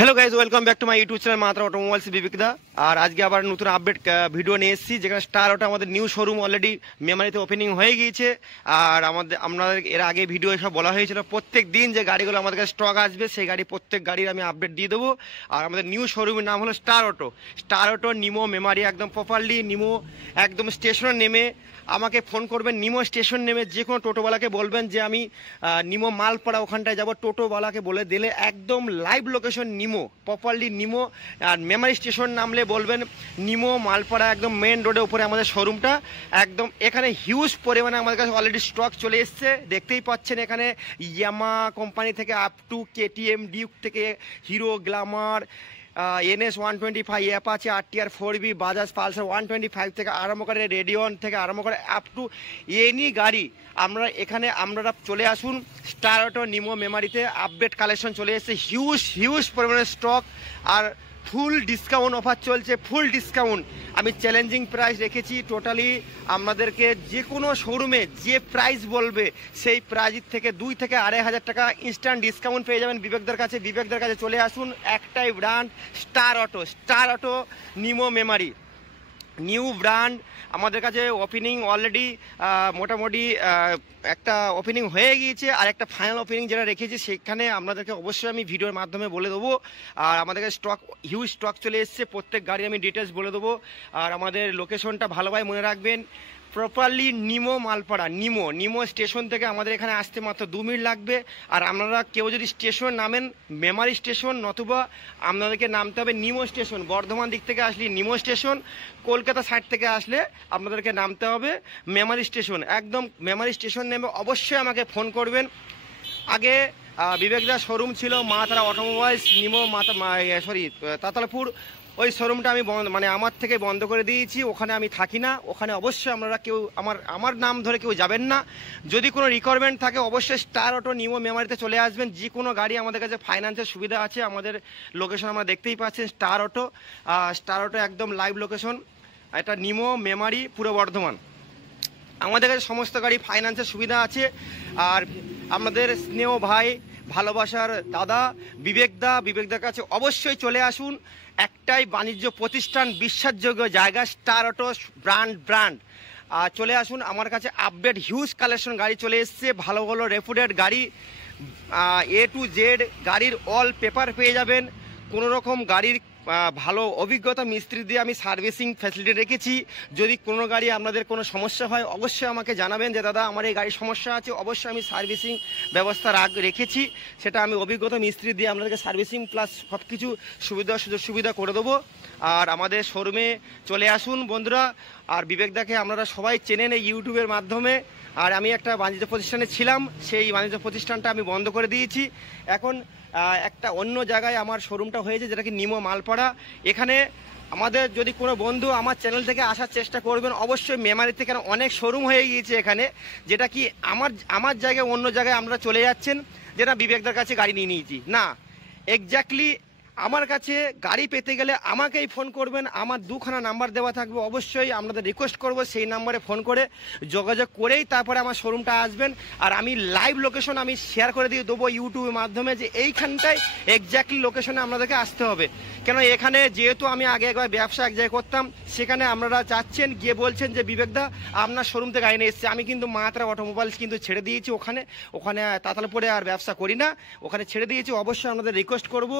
Hello guys, welcome back to my YouTube channel মাত্রা automobiles বিবেকদা। আর আজকে আবার নতুন আপডেট ভিডিও নিয়ে এসেছি, যেখানে স্টার অটো আমাদের নিউ শোরুম অলরেডি মেমারিতে ওপেনিং হয়ে গিয়েছে। আর আপনাদের এর আগে ভিডিও সব বলা হয়েছিল প্রত্যেক দিন যে গাড়িগুলো আমাদের কাছে স্টক আসবে, সেই গাড়ি প্রত্যেক গাড়ির আমি আপডেট দিয়ে দেবো। আর আমাদের নিউ শোরুমের নাম হলো star auto. Star auto Nimo Memari, একদম প্রপারলি নিমো একদম স্টেশনে নেমে আমাকে ফোন করবেন। নিমো স্টেশন নেমে যে কোনো টোটোওয়ালাকে বলবেন যে আমি নিমো মালপাড়া ওখানটায় যাব, টোটোওয়ালাকে বলে দিলে একদম লাইভ লোকেশন নিমো, প্রপারলি নিমো। আর মেমারি স্টেশন নামলে বলবেন নিমো মালপাড়া, একদম মেন রোডের উপরে আমাদের শোরুমটা। একদম এখানে হিউজ পরিমাণে আমাদের কাছে অলরেডি স্টক চলে এসছে, দেখতেই পাচ্ছেন। এখানে ইয়ামা কোম্পানি থেকে আপ টু কেটিএম, ডিউক থেকে hero, Glamour, NS 125, Apache RTR 4B, Bajaj Pulsar 125 থেকে আরম্ভ করে রেডিয়ন থেকে আরম্ভ করে আপ টু এনি গাড়ি আপনারা চলে আসুন স্টার অটো নিমো মেমারিতে। আপডেট কালেকশন চলে এসেছে, হিউজ পরিমাণে স্টক আর ফুল ডিসকাউন্ট অফার চলছে, ফুল ডিসকাউন্ট। আমি চ্যালেঞ্জিং প্রাইস রেখেছি টোটালি আপনাদেরকে। যে কোনো শোরুমে যে প্রাইস বলবে সেই প্রাইস থেকে 2 থেকে 2,500 টাকা ইনস্ট্যান্ট ডিসকাউন্ট পেয়ে যাবেন বিবেকদের কাছে। বিবেকদের কাছে চলে আসুন, একটাই brand star auto Nimo Memari, new brand. আমাদের কাছে ওপেনিং অলরেডি মোটামুটি একটা ওপেনিং হয়ে গিয়েছে, আর একটা ফাইনাল ওপেনিং যেটা রেখেছি সেখানে আপনাদেরকে অবশ্যই আমি ভিডিওর মাধ্যমে বলে দেবো। আর আমাদের কাছে হিউজ স্টক চলে এসছে, প্রত্যেক গাড়ি আমি ডিটেলস বলে দেবো। আর আমাদের লোকেশনটা ভালোভাবে মনে রাখবেন, প্রপারলি নিমো মালপাড়া, নিমো স্টেশন থেকে আমাদের এখানে আসতে মাত্র 2 মিনিট লাগবে। আর আপনারা কেউ যদি স্টেশন নামেন মেমারি স্টেশন, নতুবা আপনাদেরকে নামতে হবে নিমো স্টেশন। বর্ধমান দিক থেকে আসলে নিমো স্টেশন, কলকাতা সাইড থেকে আসলে আপনাদেরকে নামতে হবে মেমারি স্টেশন। একদম মেমারি স্টেশন নেমে অবশ্যই আমাকে ফোন করবেন। আগে বিবেকদার শোরুম ছিল মা তারা অটোমোবাইলস নিমো তাতালপুর। ওই শোরুমটা আমি আমার থেকে বন্ধ করে দিয়েছি, ওখানে আমি থাকি না। ওখানে অবশ্যই আপনারা কেউ আমার নাম ধরে কেউ যাবেন না। যদি কোনো রিকোয়ারমেন্ট থাকে অবশ্যই স্টার অটো নিমো মেমারিতে চলে আসবেন। যে কোনো গাড়ি আমাদের কাছে ফাইন্যান্সের সুবিধা আছে। আমাদের লোকেশন আমরা দেখতেই পাচ্ছেন, স্টার অটো একদম লাইভ লোকেশন। এটা নিমো মেমারি, পূর্ব বর্ধমান। আমাদের কাছে সমস্ত গাড়ি ফাইন্যান্সের সুবিধা আছে। আর আপনাদের স্নেহ ভাই, ভালোবাসার দাদা বিবেকদার কাছে অবশ্যই চলে আসুন। একটাই বাণিজ্য প্রতিষ্ঠান, বিশ্বাসযোগ্য জায়গা, স্টার অটো ব্র্যান্ড। চলে আসুন আমার কাছে। আপডেট হিউজ কালেকশন গাড়ি চলে এসছে, ভালো রেপুটেড গাড়ি, A to Z গাড়ির অল পেপার পেয়ে যাবেন। কোনো রকম গাড়ির ভালো অভিজ্ঞতা মিস্ত্রি দিয়ে আমি সার্ভিসিং ফ্যাসিলিটি রেখেছি। যদি কোনো গাড়ি আপনাদের কোনো সমস্যা হয় অবশ্যই আমাকে জানাবেন যে দাদা আমার এই গাড়ির সমস্যা আছে, অবশ্যই আমি সার্ভিসিং ব্যবস্থা রেখেছি। সেটা আমি অভিজ্ঞতা মিস্ত্রি দিয়ে আপনাদেরকে সার্ভিসিং প্লাস সব কিছু সুযোগ সুবিধা করে দেবো। আর আমাদের শোরুমে চলে আসুন বন্ধুরা। আর বিবেকদাকে আপনারা সবাই চেনেন এই ইউটিউবের মাধ্যমে। আর আমি একটা বাণিজ্য প্রতিষ্ঠানে ছিলাম, সেই বাণিজ্য প্রতিষ্ঠানটা আমি বন্ধ করে দিয়েছি। এখন একটা অন্য জায়গায় আমার শোরুমটা হয়েছে, যেটা কি নিমো মালপাড়া। এখানে আমাদের যদি কোনো বন্ধু আমার চ্যানেল থেকে আসার চেষ্টা করবেন অবশ্যই মেমারি থেকে, অনেক শোরুম হয়ে গিয়েছে এখানে, যেটা কি আমার জায়গায় অন্য জায়গায় আপনারা চলে যাচ্ছেন যেটা বিবেকদার কাছে গাড়ি নিয়ে নিয়েছি না। এক্স্যাক্টলি আমার কাছে গাড়ি পেতে গেলে আমাকেই ফোন করবেন। আমার 2খানা নাম্বার দেওয়া থাকবে, অবশ্যই আপনাদের রিকোয়েস্ট করব সেই নাম্বারে ফোন করে যোগাযোগ করেই তারপরে আমার শোরুমটা আসবেন। আর আমি লাইভ লোকেশন আমি শেয়ার করে দিয়ে দেবো ইউটিউবের মাধ্যমে, যে এইখানটায় এক্স্যাক্টলি লোকেশনে আপনাদেরকে আসতে হবে। কেন এখানে যেহেতু আমি আগে একবার ব্যবসা এক জায়গায় করতাম, সেখানে আপনারা যাচ্ছেন গিয়ে বলছেন যে বিবেকদা আপনার শোরুম থেকে গাড়ি নিয়ে এসেছে। আমি কিন্তু মাত্রা অটোমোবাইলস কিন্তু ছেড়ে দিয়েছি, ওখানে তাতালপুরে আর ব্যবসা করি না, ওখানে ছেড়ে দিয়েছি। অবশ্যই আপনাদের রিকোয়েস্ট করব,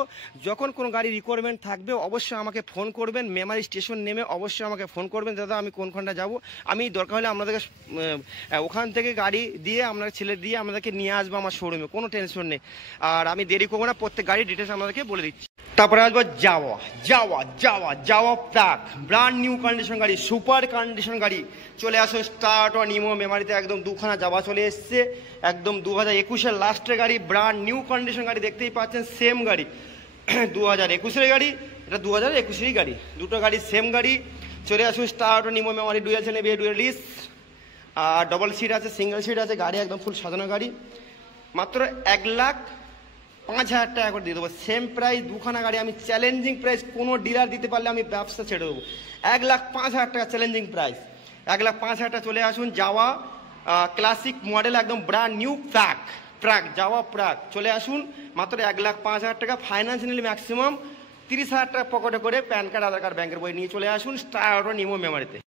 যখন কোনো গাড়ি রিকোয়ারমেন্ট থাকবে অবশ্যই আমাকে ফোন করবেন। মেমারি স্টেশন নেমে অবশ্যই আমাকে ফোন করবেন, দাদা আমি কোনখানটা যাব। আমি দরকার হলে আপনাদেরকে ওখান থেকে গাড়ি দিয়ে আপনার ছেলে দিয়ে আমাদেরকে নিয়ে আসবো আমার শোরুমে, কোনো টেনশন নেই। আর আমি দেরি করবো না, প্রত্যেক গাড়ির ডিটেলস আপনাদেরকে বলে দিচ্ছি। তারপরে আসবো যাওয়া প্রাক, ব্র্যান্ড নিউ কন্ডিশন গাড়ি, সুপার কন্ডিশন গাড়ি। চলে আসুন স্টার অটো নিমো মেমারিতে। একদম 2খানা যাওয়া চলে এসছে, একদম 2021-এর লাস্টের গাড়ি, ব্র্যান্ড নিউ কন্ডিশন গাড়ি। দেখতেই পাচ্ছেন সেম গাড়ি, 2021-এর গাড়ি, এটা 2021-এরই গাড়ি, দুটো গাড়ি সেম গাড়ি। চলে আসুন star auto Nimo Memari. Dual লিস, আর ডবল সিট আছে, সিঙ্গেল সিট আছে, গাড়ি একদম ফুল সাজানো গাড়ি। মাত্র 1,05,000 টাকা করে দিয়ে দেবো, সেম প্রাইস। 2খানা গাড়ি আমি চ্যালেঞ্জিং প্রাইস, কোনো ডিলার দিতে পারলে আমি ব্যবসা ছেড়ে দেবো। 1,05,000 টাকা চ্যালেঞ্জিং প্রাইস, 1,05,000 টাকা। চলে আসুন যাওয়া ক্লাসিক মডেল, একদম ব্র্যান্ড নিউ প্যাক, প্রাক চলে আসুন। মাত্র 1,05,000 টাকা ফাইন্যান্স নিলে ম্যাক্সিমাম 30,000 টাকা পকেটে করে প্যান কার্ড, আধার কার্ড, ব্যাংকের বই নিয়ে চলে আসুন স্টার অটো নিমো মেমারিতে।